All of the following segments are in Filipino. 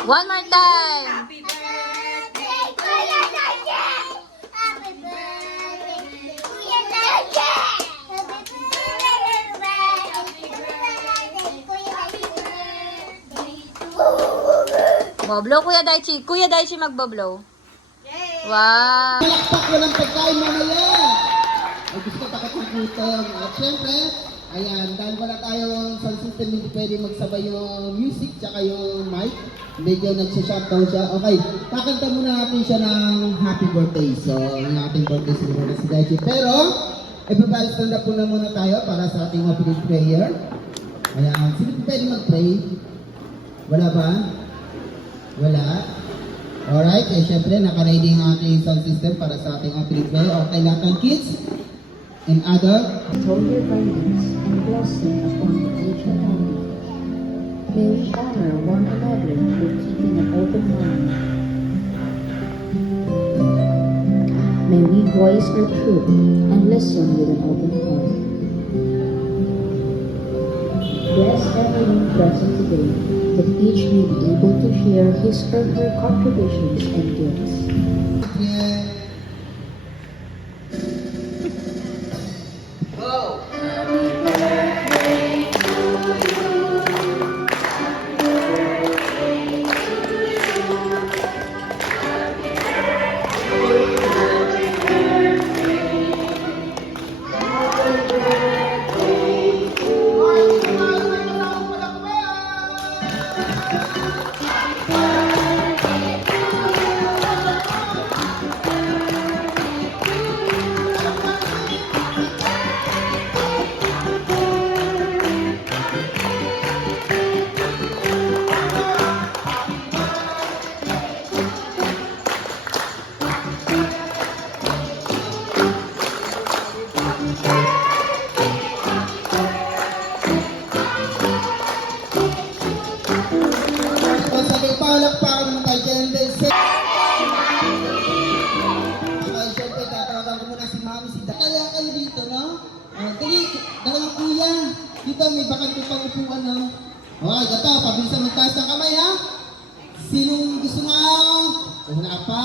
One more time. Happy birthday, Kuya Dachi! Happy birthday, Kuya Dachi! Happy birthday, Kuya Dachi! Mablow, Kuya Daichi. Kuya Daichi magbablow. Wow. Palakpak, walang pagkain mamaya. Ay, gusto takot ng gutom. At syempre, ayan, dahil wala tayong sound system, hindi pwede magsabay yung music tsaka yung mic. Medyo nagsashutdown siya. Okay, kakanta muna natin siya ng happy birthday. So, ang ating birthday siguro na si Daichi. Pero, everybody stand up muna tayo para sa ating opening prayer. Ayan, sino po pwede mag-pray? Wala ba? Wala? Alright, eh syempre naka-ready ang ating sound system para sa ating opening prayer. Okay, lahat ng kids and other. Throw your guidance and blessing upon each and every. May we honor one another with keeping an open mind. May we voice our truth and listen with an open heart. Bless everyone present today, that each may be able to share his or her contributions and gifts. Yeah. Go! Sabi, palakpakan naman tayo dyan. Okay, syempre, tatawagan ko muna si Mami, si Dad. Kaya kayo dito, no? Dali, dalawang kuya. Dito, may bakante pang upuan, no? Okay, gato, pabilisan magtaas ng kamay, ha? Sinong gusto nga? Wala pa.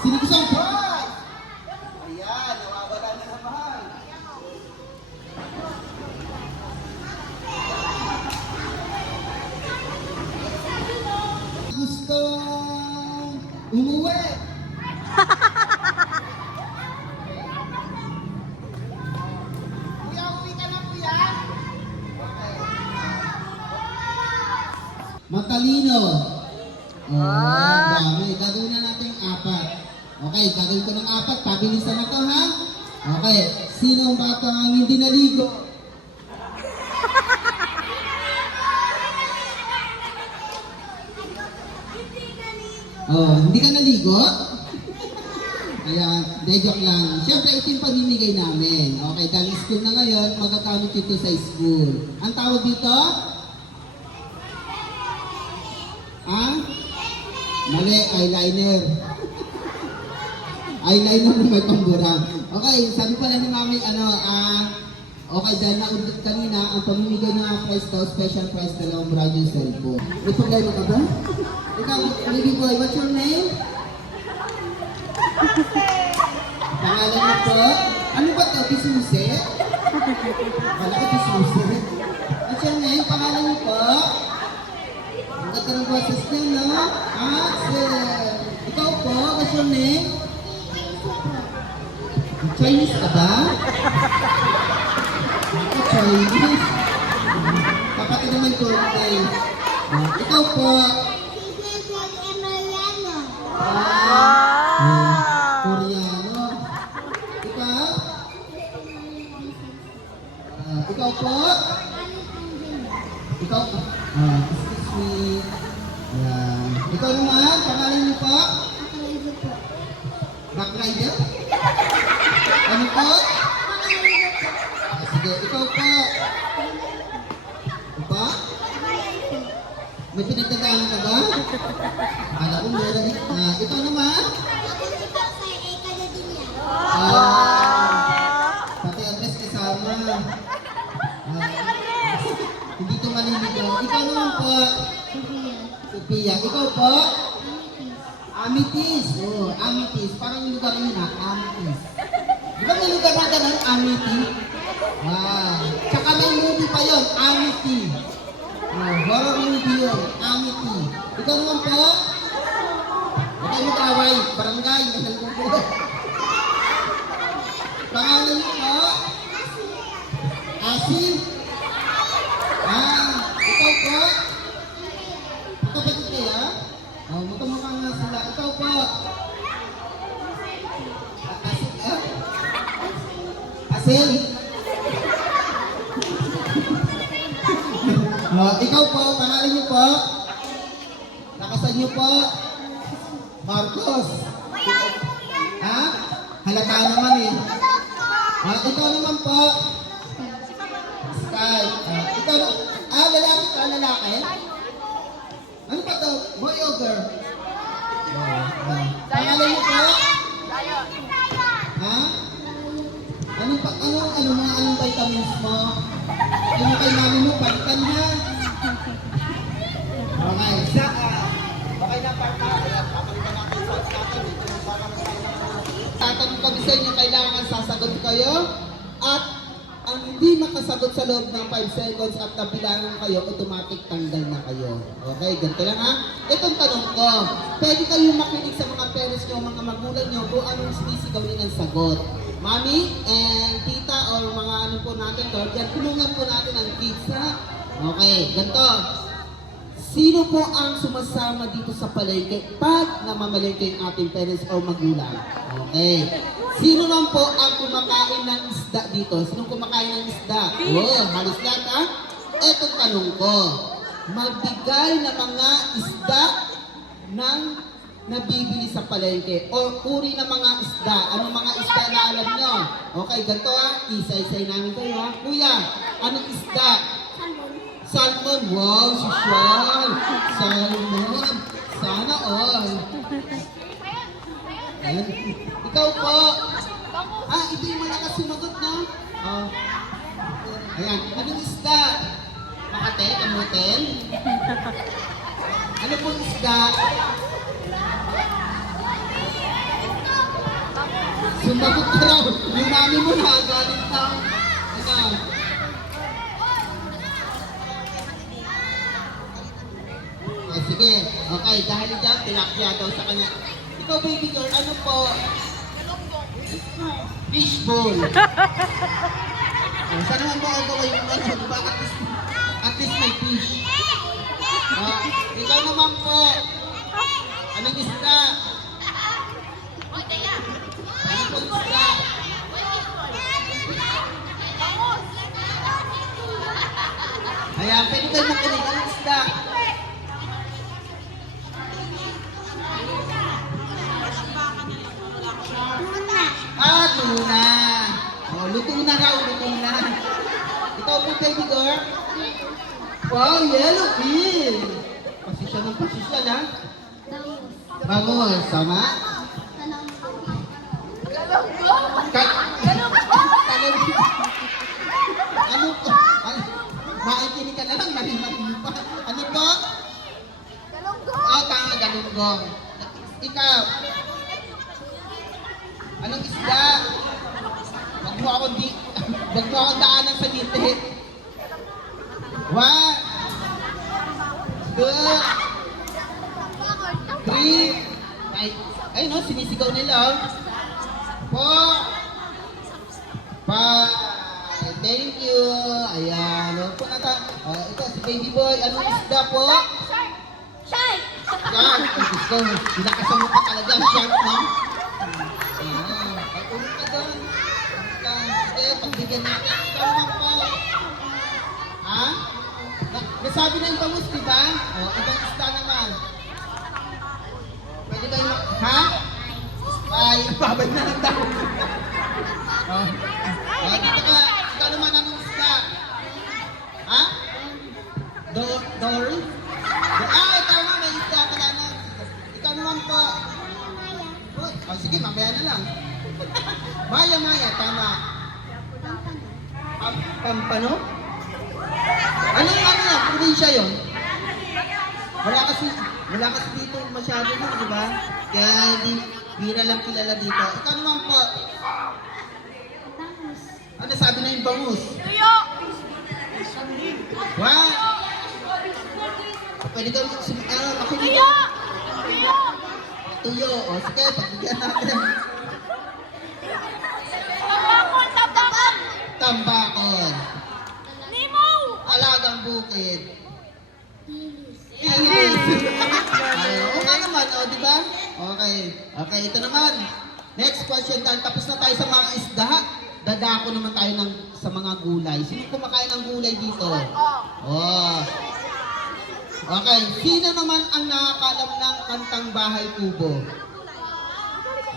Sino gusto ang prize? Ayan, nawawala na naman. Gusto umuwi. Kuya, uwi ka na, kuya. Matalino. Dami. Gagawin na natin 4. Okay, gagawin ko ng 4. Pabilisan na to, ha? Okay. Sino ang batang hindi naligo? Oh, hindi ka naligo? Ayan, joke lang. Siyempre, ito yung pamimigay namin. Okay, dahil school na ngayon, magagamit ito sa school. Ang tawag dito? Ha? Mali, eyeliner. Eyeliner na may pamburang. Okay, sabi pala ni Mami, okay, dahil naudot kanina, ang pamimigay ng prize daw, special prize, 2 brand new cellphone. May problema ka ba? Ikaw, baby boy, what's your name? Pangalan mo po? Ano ba ito? Bisusi? Akala ko Bisusi. What's your name? Pangalan mo po? Ang ganda ng boses niya, no? Axel. Ikaw po, what's your name? Chinese ka ba? Ako Chinese. Kapatid naman ko, okay. Ikaw po. Koreano. Ikaw? Ikaw po? Ikaw po? Excuse me. Ikaw naman, pangalan niyo po? Back rider? Ano po? Sige, ikaw po. Ikaw? May pinagdadaanan ka ba? Akala ko meron. Ikaw naman? Pati address kasama. Hindi ito maliligaw. Ikaw naman po. Sophia. Ikaw po? Amethyst. Oh, Amethyst. Parang yung lugar yun Amethyst. Di ba may lugar na ganun? Amethyst? Wow. Tsaka may movie pa yun, Amethyst. Oh, horror movie yun, Amethyst. Ikaw naman po? Ikaw mag-away, barangay. Pangalan niyo po? Asin? Ikaw po? Kapatid kayo? Oh, magkamukha nga sila. Ikaw po? Asil? Ikaw po, pangalan niyo po? Nakasan niyo po? Marcos. Ha? Halata naman eh. Ikaw naman po? Sky. Ikaw na, lalaki ka, lalaki? Ano pa to? Boy o girl? Pangalan niyo po? Ha? Anong vitamins mo? Ano kay mami mo? Palitan niya. Okay, okay na parta. Papalitan natin sa natin. Tatanong kami sa inyo, kailangan sasagot kayo. At ang hindi makasagot sa loob ng 5 seconds at nabilangan kayo, automatic tanggal na kayo. Okay, ganito lang ha. Itong tanong ko, pwede kayong makinig sa mga parents nyo, mga magulang nyo, kung anong sinisigaw nyo ng sagot. Mami and tita or mga ano po natin, guardian, tulungan po natin ang kids ha. Okay, ganito. Sino po ang sumasama dito sa palengke pag namamalengke ang ating parents o magulang? Okay. Sino lang po ang kumakain ng isda dito? Sino kumakain ng isda? Oh, halos lahat ha? Etong tanong ko. Magbigay na mga isda ng nabibili sa palengke o uri ng mga isda. Anong mga isda na alam nyo? Okay, ganito ha? Isa-isay namin kayo ha? Kuya, anong isda? Salmon. Wow, social. Salmon. Sana all. Ayan. Ikaw po. Ito yung malakas sumagot na. Ayan. Anong isda? Makate, kamutin? Ano pong isda? Sumagot ka raw. Yung mami mo nakagalit na. Ano? Sige. Okay, dahil dyan, tilapia daw sa kanya. Ikaw, baby girl, ano po? Fishbowl. Saan naman ba ako gawin yung ano? Diba? At least may fish. Ikaw naman po. Anong isda? Ano po isda? Ayan, pwede kayo makinig. Anong isda? Tuna. Oh, luto na raw, luto na. Ikaw po, baby girl? Wow, yellow pin. Pasisya ng pasisya, ha? Bangus, sama? Ano po? Makikinig ka na lang, mali-mali pa. Ano po? Tama, galunggong. Ikaw? Anong isda? Wag mo akong daanan sa ngiti. 1, 2, 3. Ay no, sinisigaw nila. 4, 5. Thank you. Ayan. Po nata. Ito si baby boy. Anong isda po? Shark! Shark. Ay, gusto. Binakasan mo pa talaga. Shark, no? Pag-ulit ka doon. Pagbigyan natin. Ikaw naman po. Ha? Nasabi na yung bangus, diba? Ibang isda naman. Pwede kayo, ha? Ay, babad na lang daw. Dito ka. Ikaw naman, anong isda? Ha? Dory? Tama, may isda pala na. Ikaw naman po. Sige, mamaya na lang. Maya, tama. Pampano? Ano na? Probinsya yun? Wala kasi dito masyado mo, di ba? Kaya hindi, bira lang kilala dito. Ikaw naman po. Ano sabi na yung bangus? Tuyo! Wow! Pwede ka makinig. Tuyo! Tuyo! Tuyo. O sige, pagbigyan natin. Tambakol! Tambakol! Tambakol. Limaw! Alagang bukid. Iris. Oo nga naman, o, di ba? Okay. Okay, ito naman. Next question, Dan. Tapos na tayo sa mga isda. Dadako naman tayo sa mga gulay. Sino kumakain ng gulay dito? Oh. Okay. Sino naman ang nakakalam ng kantang Bahay Kubo?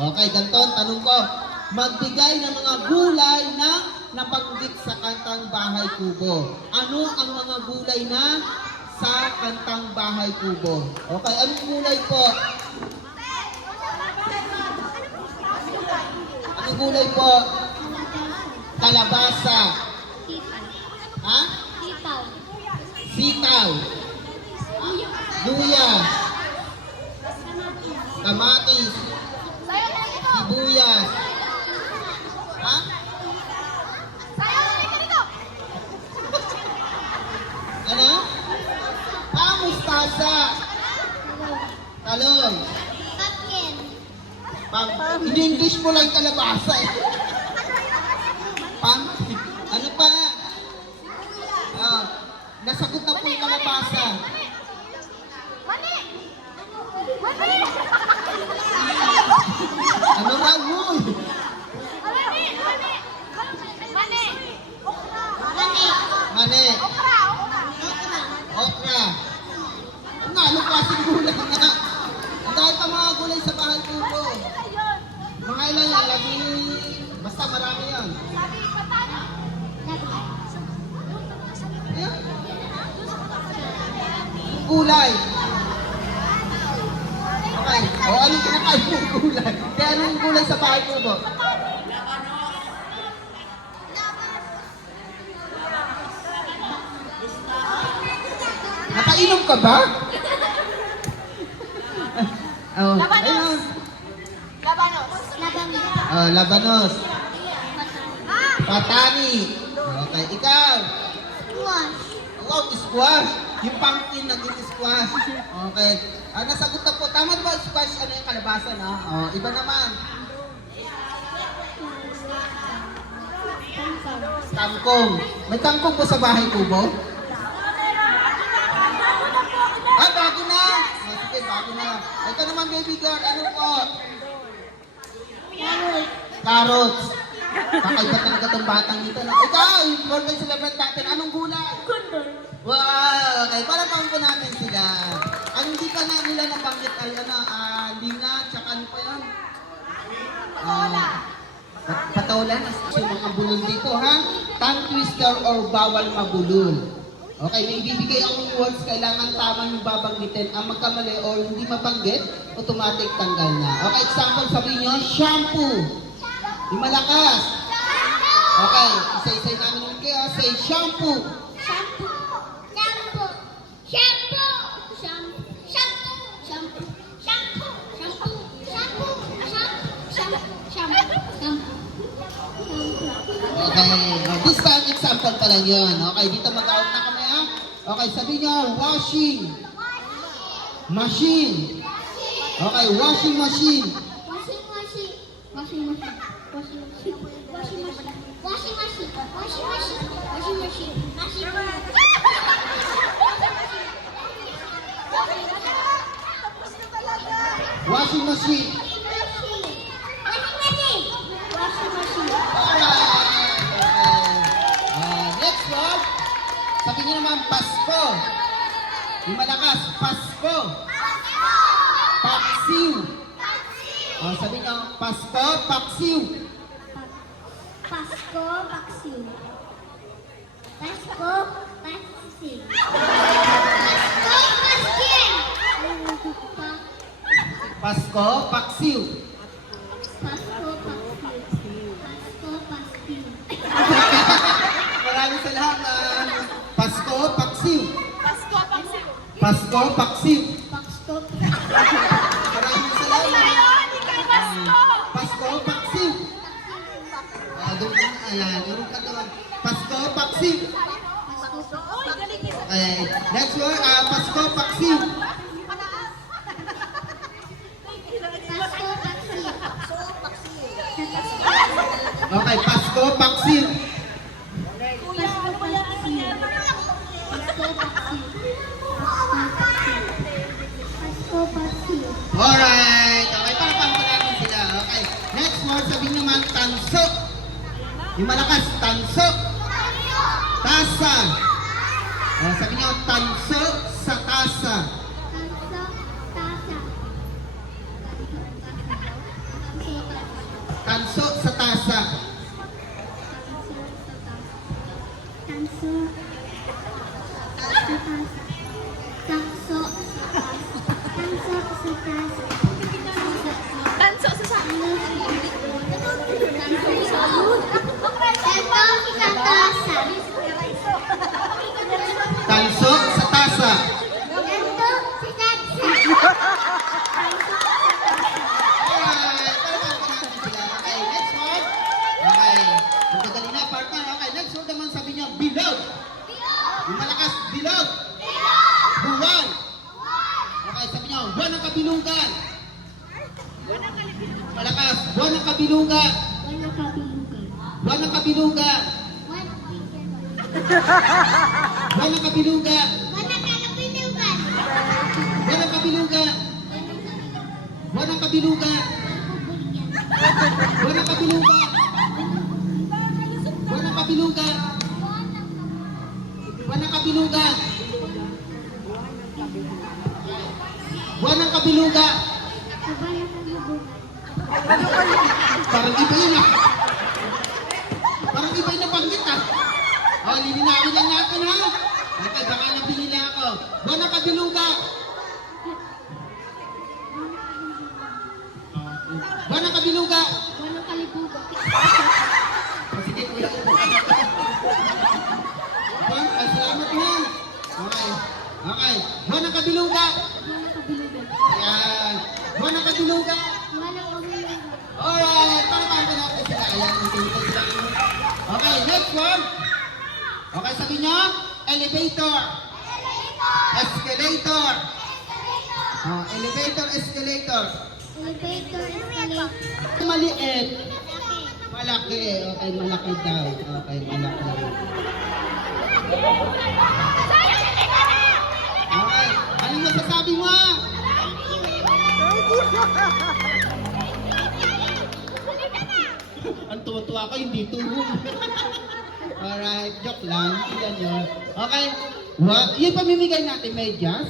Okay, ganito. Tanong ko. Magbigay ng mga gulay na nabanggit sa kantang Bahay Kubo. Ano ang mga gulay na sa kantang Bahay Kubo? Okay, anong gulay po? Anong gulay po? Kalabasa. Ha? Sitaw. Luya. Kamatis. Sibuyas. Ha? Ano? Mustasa. Talong. In-English mo lang kalabasa eh. Ano pa? Nasagot na po yung kalabasa. Ano raw yun? Mani. Okra. Anong klaseng gulay na? Ang dahil pa mga gulay sa Bahay Kubo. Mga ilan yan? Basta marami yan. Ayan. Gulay. Okay. O anong kinakain mong gulay? Kaya anong gulay sa Bahay Kubo? Nakainom ka ba? Oh, Labanos. Labanos. Labanos. Patani. Okay, ikaw. Oh, squash. Yung pumpkin naging squash. Okay. Nasagot na po. Tama ba squash? Ano yung kalabasa na? Oh, iba naman. Kangkong. May kangkong po sa Bahay Kubo? Bago na. Sige, bago na. Ito naman, baby girl. Ano po? Carrots. Kakaiba talaga itong batang dito. Ikaw, yung birthday celebrate natin. Anong gulay? Kundol. Wow! Okay, para pang po natin sila. Ang hindi pa na nila nabanggit ay linga, tsaka ano pa yan? Patola. Yung mga bulol dito, ha? Tongue twister or bawal mabulol. Okay, may ibibigay akong words, kailangan tama yung babanggitin. Ang magkamali or hindi mabanggit, automatic tanggal na. Okay, example, sabihin nyo, shampoo. Yung malakas. Okay, isa-isay namin ulit kayo. Say shampoo. Okay, this time example pa lang yun. Okay, dito mag-out na kami ha. Okay, sabihin nyo, washing. Machine. Okay, washing machine. Washing machine. Next one. Sabi niyo naman, Pasko. Yung malakas, Pasko. Paksiw. Sabi niyo, Pasko, Paksiw. Pasko, Paksiw. Pasko, Paksiw. Pasko, Paksiw. Maraming salamat. Pasko, Paksiw. Pasko, Paksiw. Pasko, Paksiw. Pasko. Maraming salamat. Pasko, Paksiw. Doon ka na. Ayan, meron ka doon. Pasko, Paksiw. Okay, next word, Pasko, Paksiw. Pasko, paksiw. Okay, Pasko, Paksiw. Pasko, paksiw. Pasko, paksiw. Pasko, paksiw. Alright, okay, para natin sila. Okay, next word, sabihin naman, tanso. Yung malakas, tanso. Tasa. Sabi niyo, tanso sa tasa. Tanso, tasa. Tanso sa tasa. Tanso, sa tasa. Tanso, sa tasa. Tanso sa tasa. Tanso sa tasa. Alright, para natin sila. Okay, next word. Okay, magdadali na, partner. Okay, next word naman sabi niyo, bilog. Yung malakas, bilog. Buwan. Okay, sabi niyo, buwan ng kabilugan. Malakas, buwan ng kabilugan. Buwan ng kabilugan. Buwan ng kabilugan. Buwan ng kabilugan. Buwan ng kabilugan. Buwan ng kabilugan. Buwan ng kabilugan. Buwan ng kabilugan. Buwan ng kabilugan. Parang iba yun ah. Parang iba yun ang banggit ah. Lilinawin lang natin ha. Okay, baka napinila ako. Buwan ng kabilugan. Buwan ng kabilugan. Sige kuya. Buwan, salamat na. Okay. Okay. Buwan ng kabilugan. Ayan. Buwan ng kabilugan. Alright. Para natin sila. Ayan. Okay, next one. Okay, sabi niyo, elevator. Escalator. Elevator, escalator. Maliit. Malaki. Okay, malaki daw. Okay, malaki. Okay, anong masasabi mo? Ang tuwa-tuwa ko, hindi tuhog. Alright, joke lang. Yan yun. Okay, yung pamimigay natin, medyas.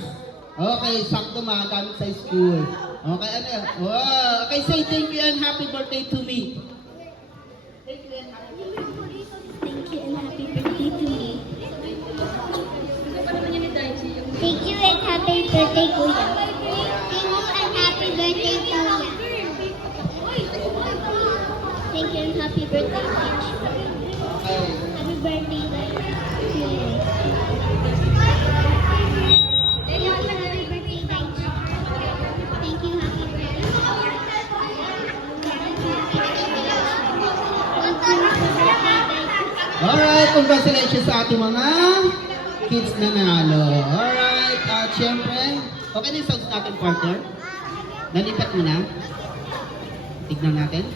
Okay, sakto magagamit sa school. Okay, ano yan? Wow. Okay, say thank you and happy birthday to me. Thank you and happy birthday to me. Thank you and happy birthday, Kuya. Thank you and happy birthday, Kuya. Thank you and happy birthday, teacher. Okay. Happy birthday, Kuya. Thank you and happy birthday, teacher. Thank you, happy birthday. Alright, congratulations sa ating mga kids na nanalo. Alright, at syempre, okay na yung sounds natin, partner? Nalipat mo na? Tignan natin.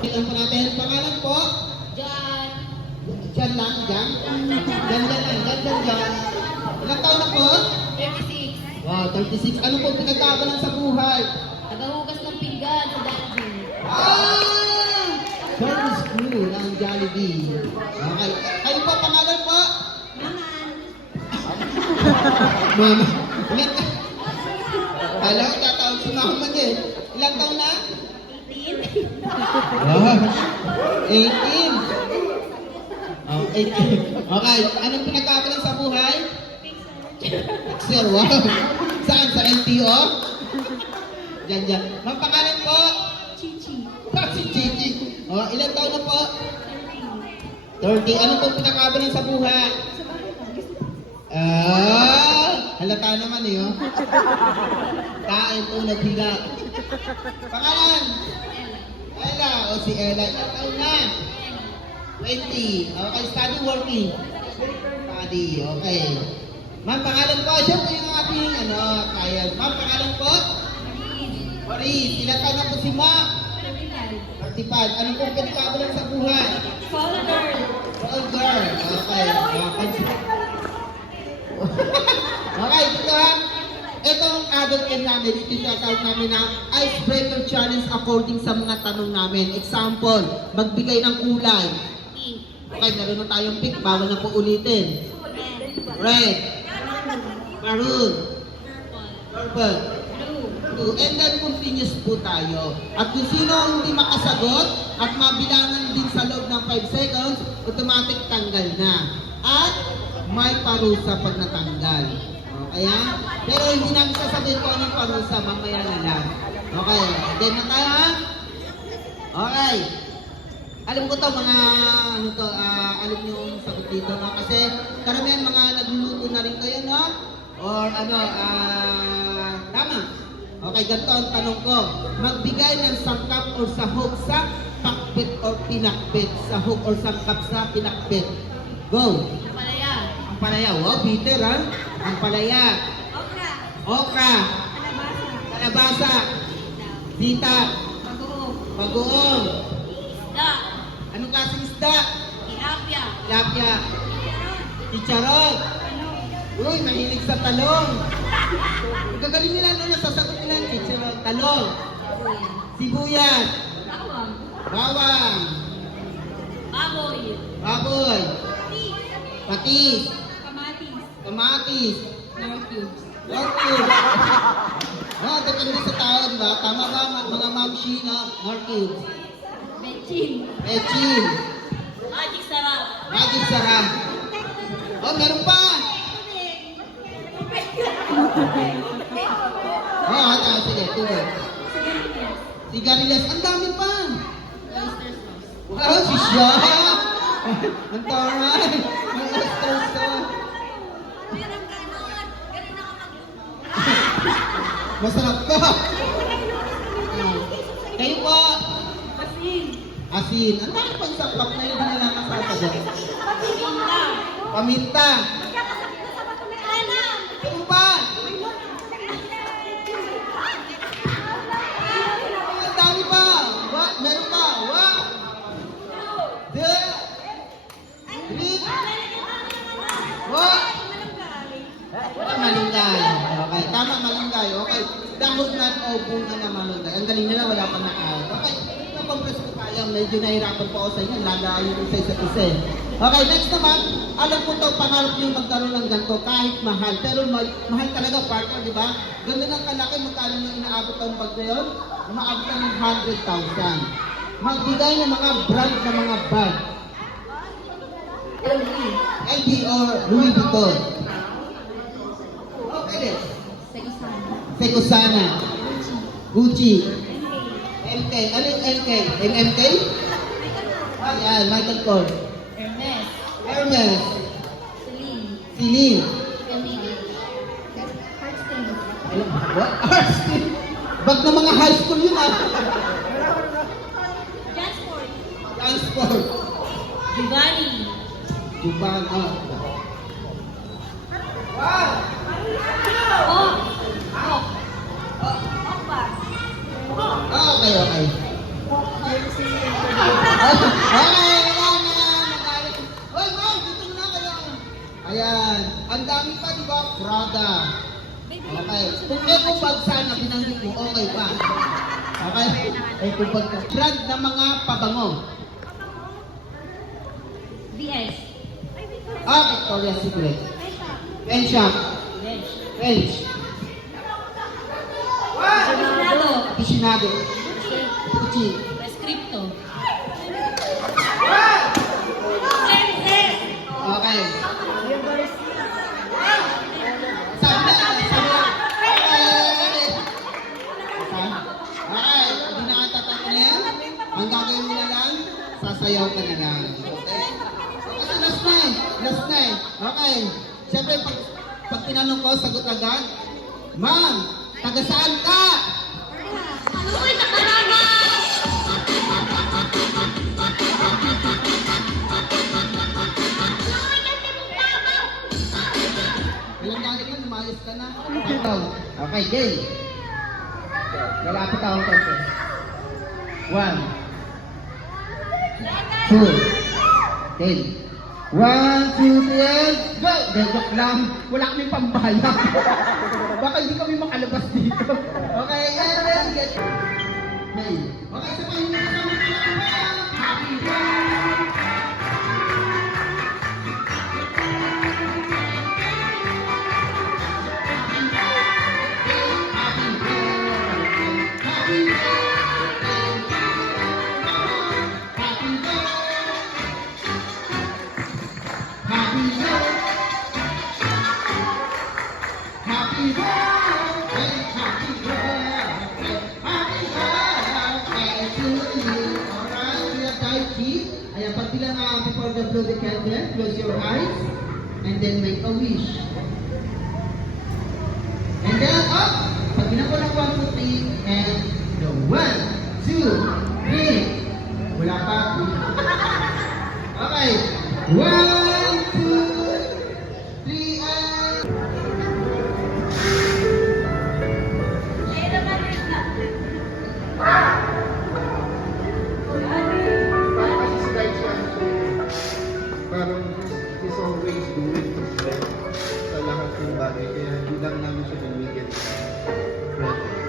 Tignan po natin. Pangalan po? John. John lang, John? Ganda lang, ganda John. Ilang taon na po? 36. Wow, 36. Ano po pinagkakalan sa buhay? Nagahugas ng pinggan sa Dundee. Service crew ng Jollibee. Okay. Kayo po, pangalan po? Mama. Ilan ka? Kala ko tatawag si mama niya eh. Ilang taon na? 18. Wow. 18. Oh, 18. Okay. Anong pinagkakalan sa buhay? Pixel. Wow. Saan? Sa NTO? Diyan. Ma'am, pangalan po? Chichi. Si Chichi. Oh, ilang taon na po? 30. Ano po pinakakabalan sa buhay? Halata naman eh, oh. Kain, tulad, higa. Pangalan? Ella. O si Ella. Ilang taon na? 20. Okay, study, working? Study, okay. Ma'am, pangalan po. Siyempre yung ating, kaya. Ma'am, pangalan po? Marie. Ilang taon na po si Ma? 35. Anong pong pinagkabalan sa buhay? Follow girl. All girl. Okay. Okay, ito ha. Itong adult game namin, ito yung tinatawag namin na icebreaker challenge according sa mga tanong namin. Example, magbigay ng kulay. Okay, meron na tayong pick, bawal na po ulitin. Red. Maroon. Purple. Blue. And then continuous po tayo. At kung sino ang hindi makasagot at mabilangan din sa loob ng 5 seconds, automatic tanggal na. At may parusa pag natanggal. Okay ha? Pero hindi namin sasabihin ko anong parusa, mamaya na lang. Okay, then na tayo ha? Okay. Alam ko to mga, alam nyo yung sagot dito, no? Kasi karamihan mga nagluluto na rin kayo, no? Or tama. Okay, ganito ang tanong ko. Magbigay ng sangkap or sahog sa pakbit or pinakbit. Sahog or sangkap sa pinakbit. Go! Palaya. Ang palaya. Wow, Peter ha? Ang palaya. Okra. Okra. Kalabasa. Sita. Bagoong. Bagoong. Isda. Anong klaseng isda? Tilapia. Tilapia. Chicharong. Uy, mahilig sa talong. Gagaling nila, nasasagot nila. Chicharong, talong. Sibuyas. Bawang. Bawang. Baboy. Baboy. Patis. Kamatis. Kamatis. Nor cubes. Norcube. Depende sa tao, di ba? Tama ba, mga mamshi, no? Norcube. Betchin. Bechin. Magic sarap. Magic sarap. Meron pa. Sige, tuloy. Sigarilyas. Ang dami pa. Oyster sauce. Wow, sisya. Ang taray. Ang oyster sauce. Meron ganon. Galing ako magluto. Masarap to. Kayo po. Asin. Asin. Ang dami pang saklap na yun. Hindi na nakasasagot. Paminta. Paminta. Kayo pa. Ang dami pa. Meron pa. Wow. Three. What? Malunggay. Okay. Tama, malunggay. Okay. Dahon na o bunga na malunggay. Ang galing nila, wala pa na-out. Okay. Compress ko tayo. Medyo nahirapan po ako sa inyo. Lalayo yung sa isa't isa. Okay, next naman. Alam ko to, pangarap nyo magkaroon ng ganito kahit mahal. Pero mahal talaga, partner, di ba? Ganun ang kalaki. Magkano na inaabot ang bag na yun? Umaabot na ng 100,000. Magbigay ng mga brand na mga bag. LV or Louis Vuitton. Okay. Secosana. Gucci. MK. Ano yung MK? MK? Ayan, Michael Kors. Hermes. Hermes. Celine. Celine. Camille. What? Heartstring. Bag na mga high school yun ah. Jansport. Transport. Giovanni. Juban. Wow! Oh. Okay. Okay, wala na. Hoy, ma'am, dito na kayo. Ayan. Ang dami pa, di ba? Prada. Okay. Kung eco bag sana binanggit mo, okay pa. Okay? Eco bag ka. Brand ng mga pabango. BS. Victoria's Secret. Pen shop. Bench. Bench. Aficionado. Aficionado. Gucci. Prescripto. Okay. Sabi na. Okay. Hindi na katatapon na yan. Ang gagawin mo na lang, sasayaw ka na lang. Okay? Kasi last na eh. Okay. Siyempre, Siyempre, pag tinanong ko, sagot agad. Ma'am, taga saan ka? Uy, nakarama! Ilang galing ka, lumayas ka na. Okay, game. Lalapit ako kasi. 1, 2, game. 1, 2, 3, and go! Joke lang. Wala kaming pambayad. Baka hindi kami makalabas dito. Okay, and then get... Okay, okay, isa pa hindi kasama ko lang. Happy birthday! Ayan, pag bilang before the blow the candle, close your eyes, and then make a wish. And then, up! Pag bilang ko ng 1, 2, 3, and the 1, 2, 3. Wala pa. Okay. 1, 2, 3, and... Kasi si Dai siya, parang he's always doing his best sa lahat ng bagay. Kaya hindi lang namin siya bumigyan ng pressure.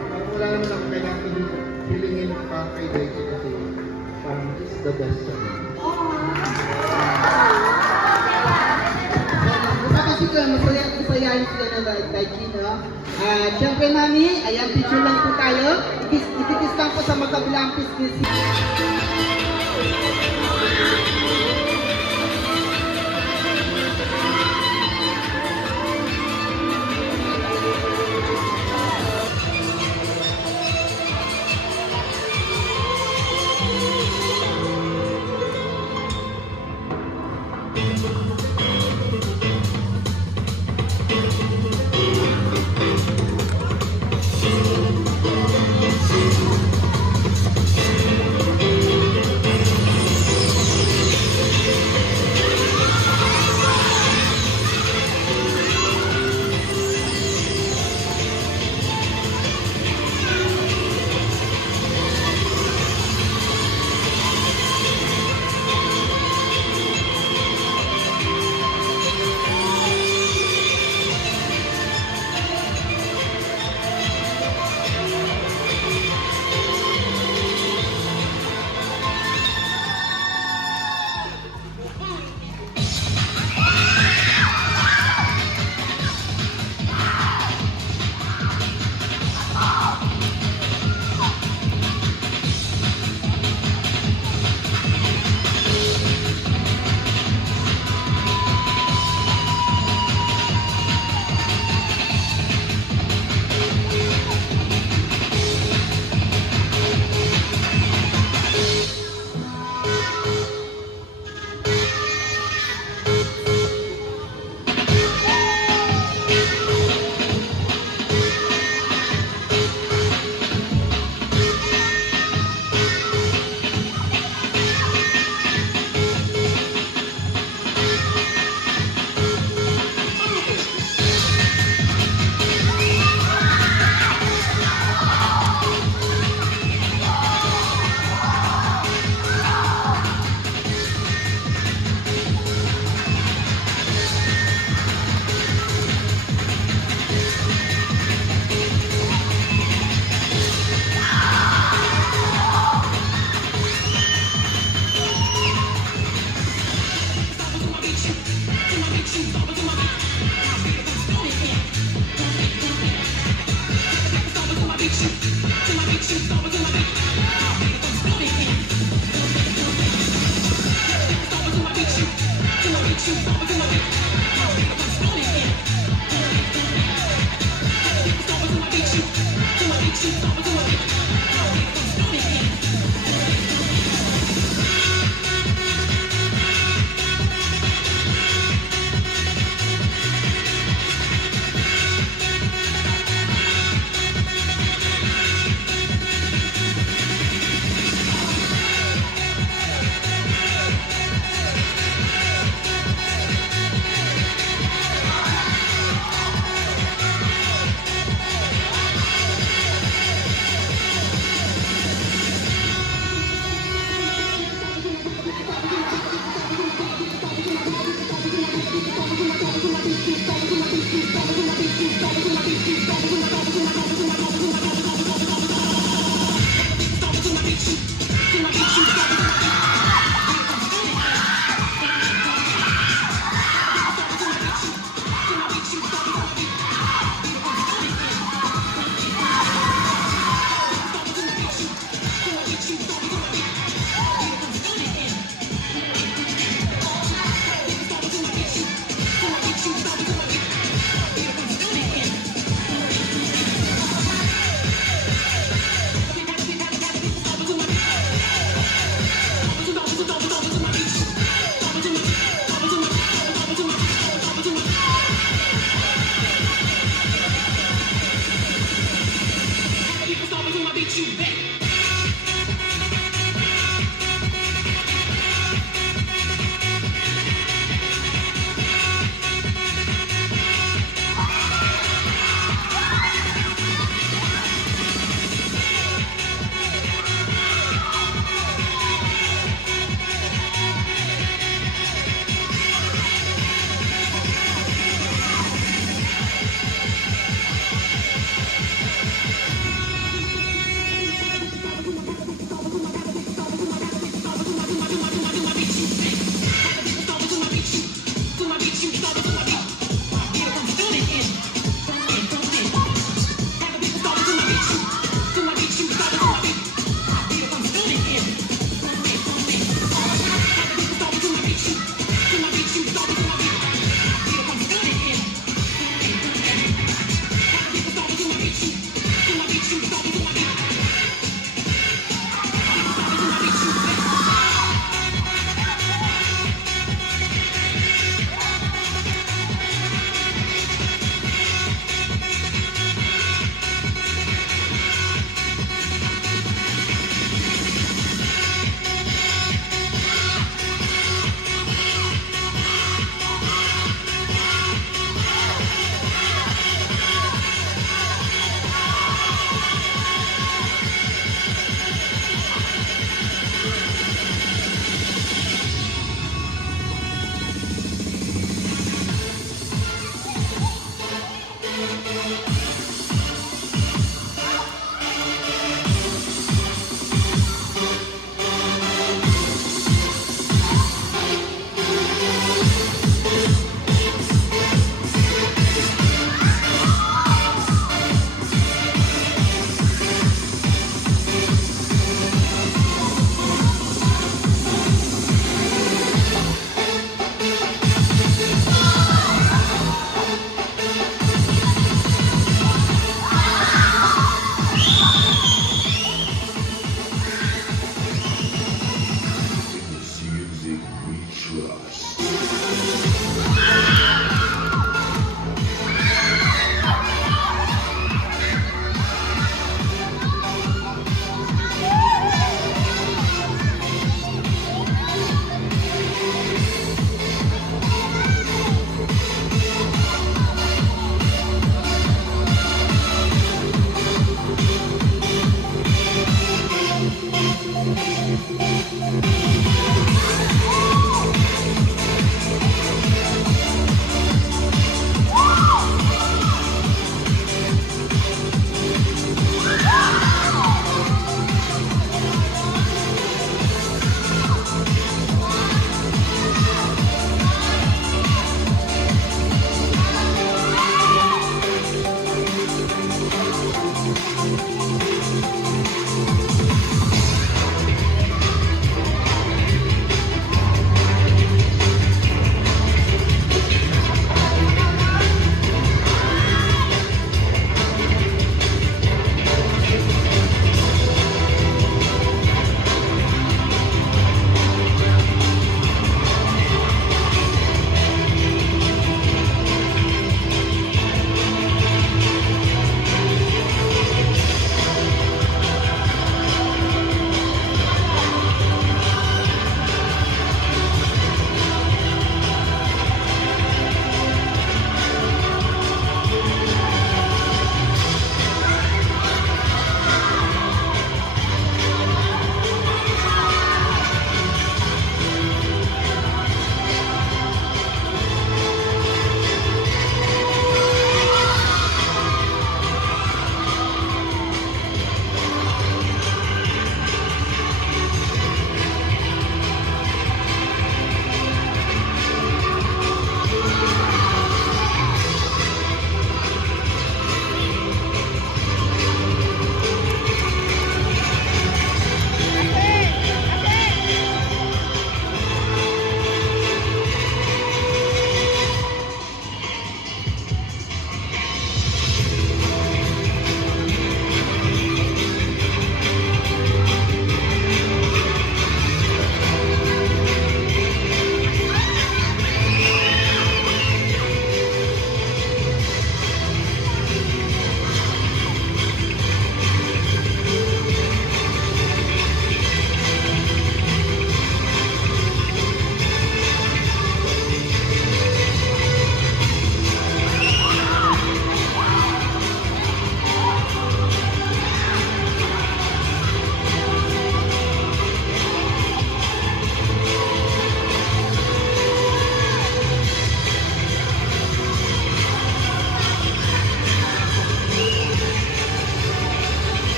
Parang wala naman ako kailangan hilingin pa kay Dai kasi parang he's the best sa amin. Kasi ko, masayahin sila ng Daichi, no? Siyempre, mami, ayan, picture lang po tayo. Itikis lang po sa magkabilang business.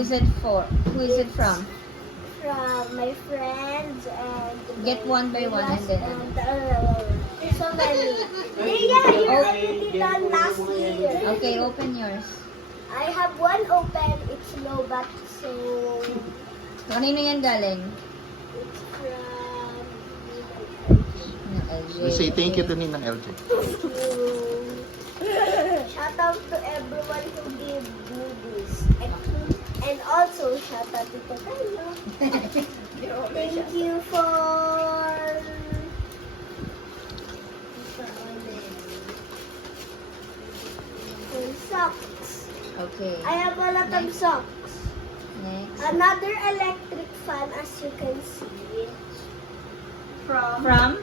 is it for? Who is it from? From my friends and Get my one by one and then- so many. Yeah, you already done last year. Okay, open yours. I have one open. It's low but so Kanino yan galing? it's from We say thank you to Ninang LJ. shout out to everyone who gave me this. And also shout out to Tatayo. Thank you for socks. Okay. I have a lot of socks. Next. Another electric fan, as you can see. From?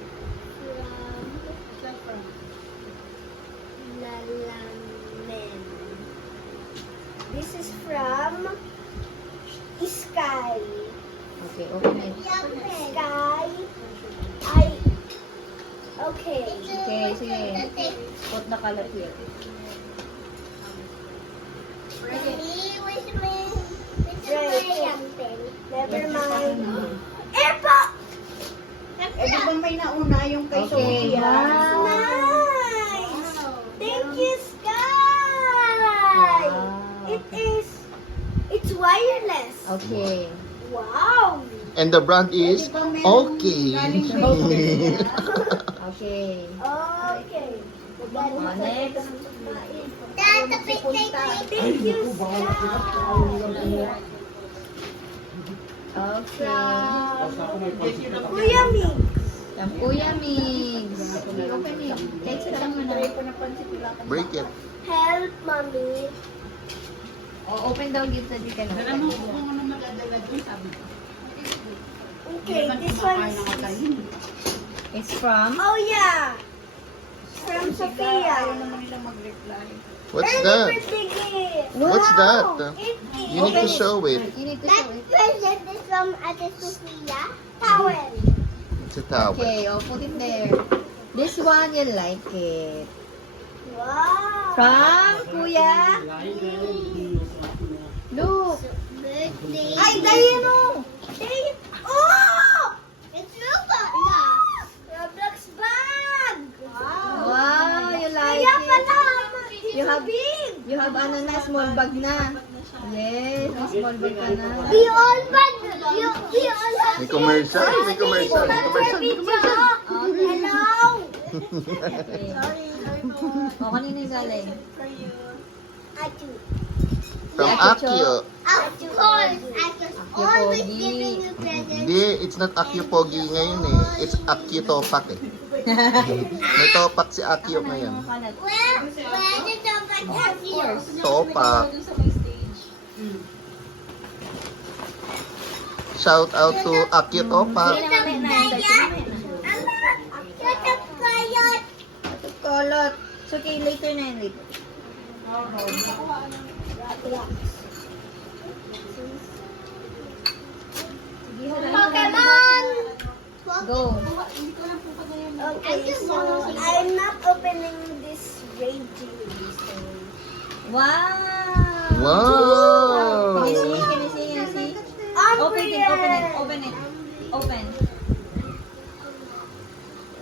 Lalamen. This is from Sky. Okay, open it. Sky. Okay. Okay, sige. Put the color here. Never mind. Epa! Di ba may nauna yung kay Okay. Sophia? Wow. Nice! Thank you, Sky! Wow. It's wireless. Okay. Wow! And the brand is okay. Okay. Okay. Next. Thank you, Sky! Okay. Kuya Ming. Ang Kuya Migs. Open it. Take it lang muna. Break it. Help, Mommy. Open daw gift na di ka na. Okay, this one is... It's from? Oh, yeah! From Sophia. What's Early that? birthday gift. What's that? You need to It- show it. You need to That show it. present is from Ate Sophia. Towel. It's a towel. Okay, put it there. This one, you like it. Wow. From Kuya? Look. Birthday. Ay, Dayano. Oh! It's Roblox. Roblox bag. Wow. Wow, you like Kaya it. pala. You have, big. you have ano na, small bag na. Yes, may small bag ka na. We all bag. We all have. May commercial, may commercial, may commercial. Hello. Okay. O, kanino yung galing? Atu. From Ate Cho. Akio. Of course. Atu's always Pogi. giving you presents. Hindi, it's not Akio Pogi ngayon eh. It's Akio Topak eh. May Topak si Akio ngayon. Kalat. Where did the bag have you? Topak. Shout out to Akio Topak. Kolot. It's okay, later na yun, later. Pokemon! Go. Okay, so I'm not opening this raging. Wow! Wow! Can you see? Can you see? Can you see? Open it, open it, open it. Open.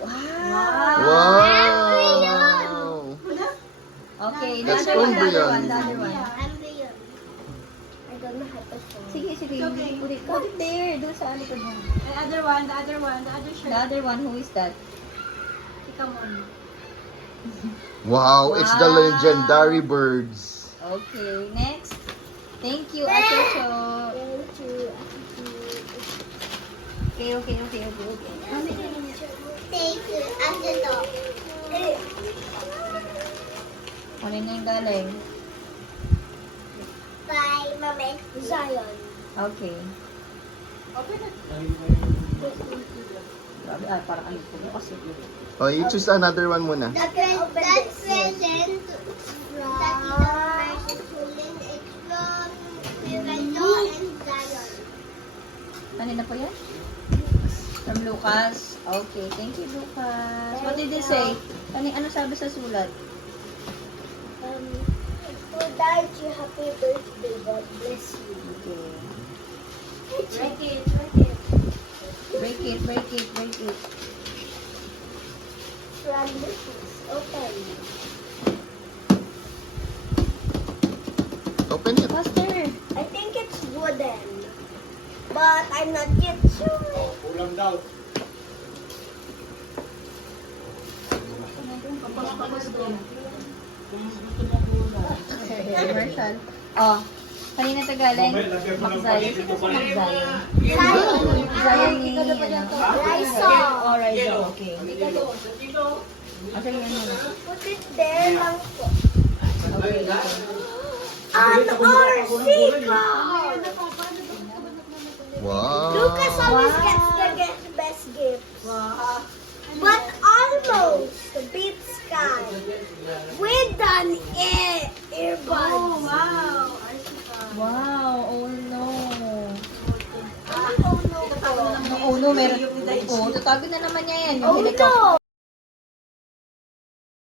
Wow! Wow! Okay, the That's other one, the other Umbreon. one, the other one. Embryon. I don't know how to show. Sige, sige. Put it there. Doon sa likod mo. The other one, the other one, the other shirt. The other one, who is that? Come on. Wow, it's the Wow. legendary birds. Okay, next. Thank you, Ate Cho. Thank you. Okay, okay, okay, okay, okay. Thank you. Ate to. Ano na yung galing? Bye, Mama. Zion. Okay. Grabe, parang ano po kasi. Oh, you choose another one muna. That present from it's from Miranda and Zion. Kanina po yan? From Lucas. Okay, thank you, Lucas. What did they say? Ano sabi sa sulat? to Darji, happy birthday. God bless you. Okay. Break it, break it. Break it, break it, break it. Francis, open. Open it. Faster. I think it's wooden. But I'm not yet sure. Commercial. Oh, kanina Tagalog. Magzayan. Sino si Magzayan? Magzayan ni ano? Liza. Oh, Riza. Okay. Okay, yan mo. Put it there lang po. Okay, okay. An RC car. Wow. Lucas always gets the best gifts. But almost beat Sky with an earbud. Oh, wow. Wow, oh no. Oh no. Oh no, meron. Oh, tatago na naman niya yan. Yung Oh helicopter. no.